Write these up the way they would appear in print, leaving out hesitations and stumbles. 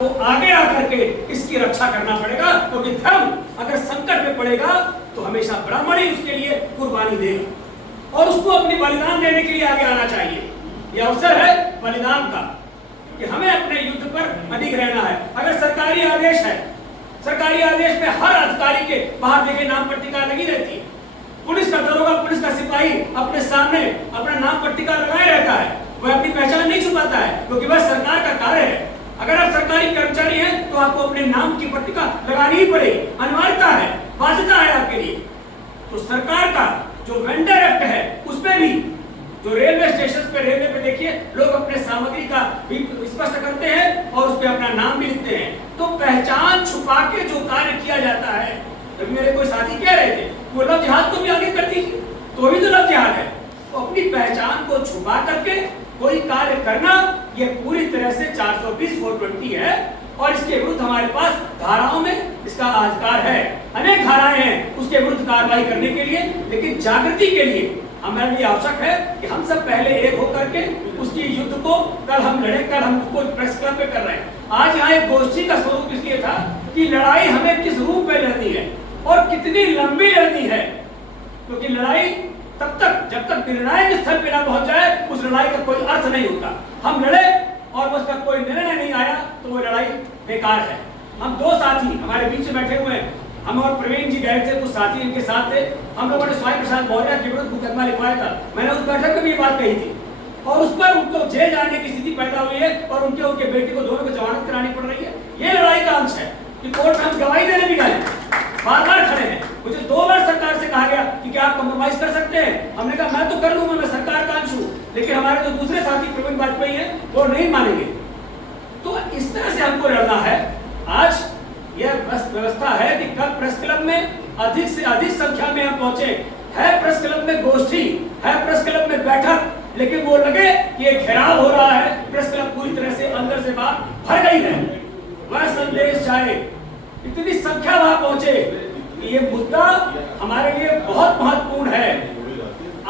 तो आगे आकर के इसकी रक्षा करना पड़ेगा, क्योंकि धर्म अगर संकट में पड़ेगा तो हमेशा ब्राह्मण ही उसके लिए कुर्बानी देगा और उसको अपनी बलिदान देने के लिए आगे आना चाहिए। यह अवसर है बलिदान का कि हमें अपने युद्ध पर अडिग रहना है। अगर सरकारी आदेश है, सरकारी आदेश में हर अधिकारी के बाहर देखे नाम पट्टिका लगी रहती है। पुलिस का दरोगा, पुलिस का सिपाही अपने सामने अपना नाम पट्टिका लगाए रहता है, वह अपनी पहचान नहीं छुपाता है, क्योंकि वह सरकार का कार्य है। अगर आप सरकारी कर्मचारी हैं तो आपको अपने नाम की पट्टिका लगानी ही पड़ेगी, अनिवार्यता है, बाध्यता है आपके लिए। तो सरकार का जो वेंडर एक्ट है उसमें भी जो रेलवे स्टेशन पे, रेलवे पे देखिए लोग अपने सामग्री का भी स्पष्ट करते हैं और उस पे अपना नाम भी लिखते हैं। तो पहचान छुपा के जो कार्य किया जाता है, तभी मेरे कोई साथी कह रहे थे वो लव जिहाद को भी आगे कर दीजिए, तो भी तो लव जिहाद है। तो अपनी पहचान को छुपा करके कोई कार्य करना ये पूरी तरह से 420/420 है और इसके विरुद्ध हमारे पास धाराओं में इसका अधिकार है। अनेक धाराएं हैं उसके विरुद्ध कार्रवाई करने के लिए, लेकिन जागृति के लिए हमारे लिए आवश्यक है कि हम सब पहले एक होकर के उसकी युद्ध को कल हम लड़े। कल हम उसको प्रेस क्लब पे कर रहे हैं। आज यहाँ एक गोष्ठी का स्वरूप इसलिए था कि लड़ाई हमें किस रूप में लड़नी है और कितनी लंबी लड़नी है, क्योंकि लड़ाई तब तक जब तक निर्णायक स्तर पे ना पहुंच जाए उस लड़ाई का कोई अर्थ नहीं होता। हम लड़े और उसका कोई निर्णय नहीं आया तो वो लड़ाई बेकार है। हम दो साथी हमारे बीच में बैठे हुए हैं, हम और प्रवीण जी गए थे, कुछ साथी इनके साथ थे। हम लोगों ने स्वामी प्रसाद मौर्य के विरुद्ध मुकदमा लिखवाया था। मैंने उस बैठक में भी ये बात कही थी और उस पर उनको जेल जाने की स्थिति पैदा हुई है और उनके बेटे को दोनों को जमानत करानी पड़ रही है। ये लड़ाई का अंश है कि कोर्ट में हम गवाही देने भी गए, बार-बार खड़े हैं। मुझे 2 बार सरकार से कहा गया कि क्या आप कॉम्प्रोमाइज कर सकते हैं। हमने कहा मैं तो कर लूंगा, मैं सरकार का अंश हूं, लेकिन हमारे जो दूसरे साथी प्रवीण वाजपेयी हैं वो नहीं मानेंगे। तो इस तरह से हमको लड़ना है। आज यह व्यवस्था है कि कल प्रेस क्लब में अधिक से अधिक संख्या में हम पहुंचे है। प्रेस क्लब में गोष्ठी है, प्रेस क्लब में बैठक, लेकिन वो लगे कि ये घेराव हो रहा है, प्रेस क्लब पूरी तरह से अंदर से बाहर भर गई है। वह संदेश जाए, इतनी संख्या वहां पहुंचे कि ये मुद्दा हमारे लिए बहुत महत्वपूर्ण है।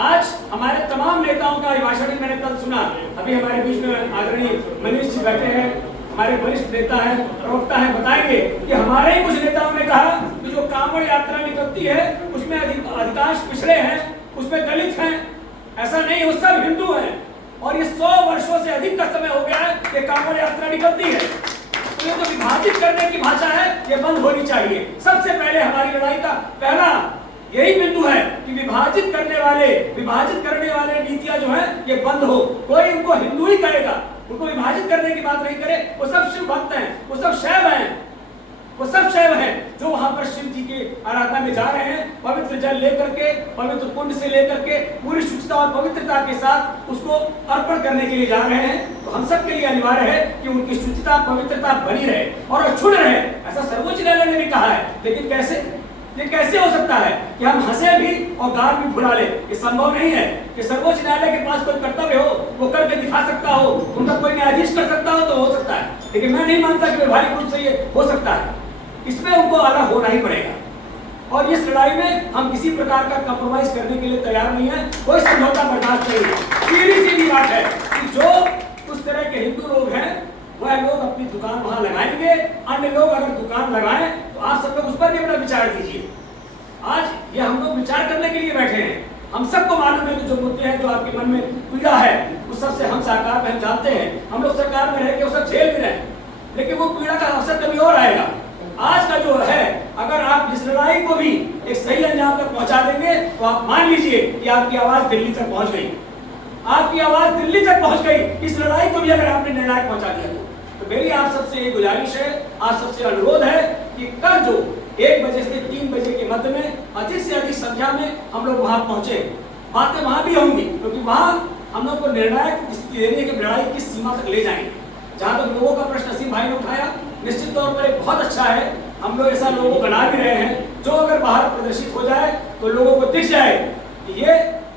आज हमारे तमाम नेताओं का भाषण मैंने कल सुना। अभी हमारे बीच में आदरणीय मनीष जी बैठे हैं, हमारे वरिष्ठ नेता हैं, प्रवक्ता हैं, बताएंगे कि हमारे ही कुछ नेताओं ने कहा कि जो कांवड़ यात्रा निकलती है उसमें अधिकांश पिछड़े हैं, उसमें दलित हैं। ऐसा नहीं, वो सब हिंदू हैं और ये 100 वर्षों से अधिक का समय हो गया है कि कांवड़ यात्रा निकलती है। तो ये तो विभाजित करने की भाषा है, ये बंद होनी चाहिए। सबसे पहले हमारी लड़ाई का पहला यही बिंदु है कि विभाजित करने वाले नीतियां जो है ये बंद हो। कोई उनको हिंदू ही कहेगा, उनको विभाजित करने की बात नहीं करे। वो सब शिव भक्त हैं, वो सब शैव हैं, वो सब शैव हैं जो वहां पर शिव जी की आराधना में जा रहे हैं। पवित्र जल लेकर के, पवित्र कुंड से लेकर के पूरी शुचिता और पवित्रता के साथ उसको अर्पण करने के लिए जा रहे हैं। तो हम सब के लिए अनिवार्य है कि उनकी शुचिता पवित्रता बनी रहे और अक्षुण्ण रहे। ऐसा सर्वोच्च न्यायालय ने भी कहा है। लेकिन कैसे, ये कैसे हो सकता है कि हम हंसे भी और गाल भी भुला ले? ये संभव नहीं है कि सर्वोच्च न्यायालय के पास कोई कर्तव्य हो, वो करके दिखा सकता हो, उनका कोई न्यायाधीश कर सकता हो तो हो सकता है, लेकिन मैं नहीं मानता कि व्यवहारिक रूप से ये हो सकता है। इसमें उनको अलग होना ही पड़ेगा और इस लड़ाई में हम किसी प्रकार का कॉम्प्रोमाइज करने के लिए तैयार नहीं है। कोई समझौता बर्दाश्त नहीं है। सीधी बात है कि जो उस तरह के हिंदू लोग हैं वह लोग अपनी दुकान वहां लगाएंगे, अन्य लोग अगर दुकान लगाएं तो आप सब लोग उस पर भी अपना विचार दीजिए। आज ये हम लोग विचार करने के लिए बैठे हैं। हम सबको मालूम है कि जो मुद्दे हैं, जो आपके मन में पीड़ा है, उस सबसे हम सरकार में हम जानते हैं। हम लोग सरकार में रह के वो सब झेल भी रहे हैं, लेकिन वो पीड़ा का अवसर कभी और आएगा। आज का जो है, अगर आप इस लड़ाई को भी एक सही अंजाम तक पहुंचा देंगे तो आप मान लीजिए कि आपकी आवाज दिल्ली तक पहुंच गई। आपकी आवाज दिल्ली तक पहुंच गई। इस लड़ाई को भी अगर आपने निर्णायक पहुंचा दिया तो मेरी आप सबसे ये गुजारिश है, आप सबसे अनुरोध है कि कल जो 1 बजे से 3 बजे के मध्य में अधिक से अधिक संख्या में हम लोग वहां पहुंचे। बातें वहां भी होंगी, क्योंकि वहां हम लोग को निर्णायक स्थिति देनी है कि लड़ाई किस सीमा तक ले जाएंगे। जहां तक लोगों का प्रश्न असीम भाई ने उठाया, निश्चित तौर पर एक बहुत अच्छा है। हम लोग ऐसा लोगों को बना भी रहे हैं जो अगर बाहर प्रदर्शित हो जाए तो लोगों को दिख जाए कि ये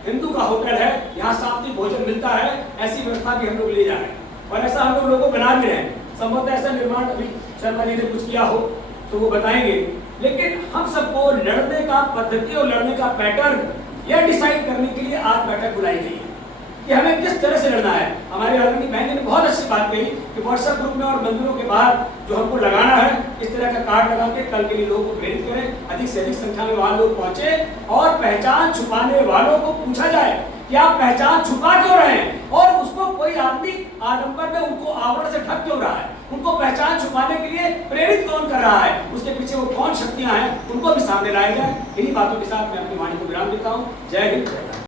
हिंदू का होटल है, यहाँ सात्विक भोजन मिलता है। ऐसी व्यवस्था भी हम लोग ले जा रहे हैं और ऐसा हम लोग को बना भी रहे हैं। संभवतः ऐसा निर्माण अभी शर्मा जी ने कुछ किया हो तो वो बताएंगे, लेकिन हम सबको लड़ने का पद्धति और लड़ने का पैटर्न यह डिसाइड करने के लिए आज बैठक बुलाई गई है कि हमें किस तरह से लड़ना है। हमारे आदरणीय बहन ने बहुत अच्छी बात कही कि व्हाट्सएप ग्रुप में और मंदिरों के बाहर जो हमको लगाना है, इस तरह का कार्ड लगा के कल के लिए लोगों को प्रेरित करें, अधिक से अधिक संख्या में वहां लोग पहुंचे और पहचान छुपाने वालों को पूछा जाए कि आप पहचान छुपा क्यों रहे हैं, और उसको कोई आदमी आडंबर में उनको आवरण से ढक क्यों रहा है, उनको पहचान छुपाने के लिए प्रेरित कौन कर रहा है, उसके पीछे वो कौन शक्तियां हैं, उनको भी सामने लाया जाए। इन्हीं बातों के साथ मैं अपनी वाणी को विराम देता हूं। जय हिंद, जय भारत।